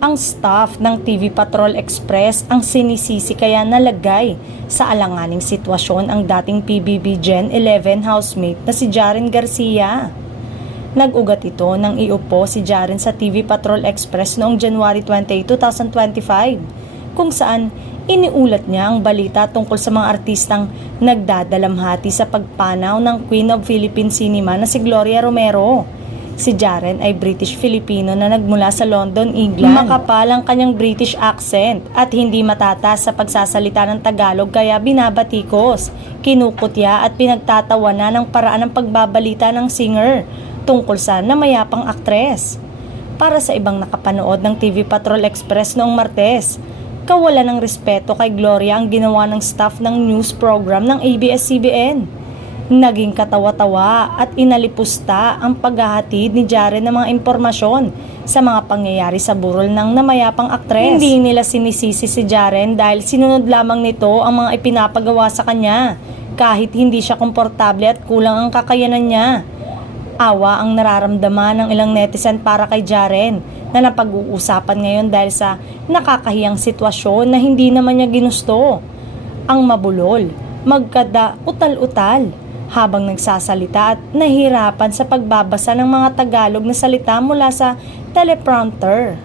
Ang staff ng TV Patrol Express ang sinisisi kaya nalagay sa alanganing sitwasyon ang dating PBB Gen 11 housemate na si Jaren Garcia. Nag-ugat ito nang iupo si Jaren sa TV Patrol Express noong January 28, 2025, kung saan iniulat niya ang balita tungkol sa mga artistang nagdadalamhati sa pagpanaw ng Queen of Philippine Cinema na si Gloria Romero. Si Jaren ay British-Filipino na nagmula sa London, England. Makapal ang kanyang British accent at hindi matatas sa pagsasalita ng Tagalog kaya binabatikos, kinukutya at pinagtatawanan ng paraan ng pagbabalita ng singer tungkol sa namayapang aktres. Para sa ibang nakapanood ng TV Patrol Express noong Martes, kawalan ng respeto kay Gloria ang ginawa ng staff ng news program ng ABS-CBN. Naging katawa-tawa at inalipusta ang paghahatid ni Jaren ng mga impormasyon sa mga pangyayari sa burol ng namayapang aktres. Hindi nila sinisisi si Jaren dahil sinunod lamang nito ang mga ipinapagawa sa kanya kahit hindi siya komportable at kulang ang kakayanan niya. Awa ang nararamdaman ng ilang netizen para kay Jaren na napag-uusapan ngayon dahil sa nakakahiyang sitwasyon na hindi naman niya ginusto. Ang mabulol, magkada utal-utal habang nagsasalita at nahirapan sa pagbabasa ng mga Tagalog na salita mula sa teleprompter.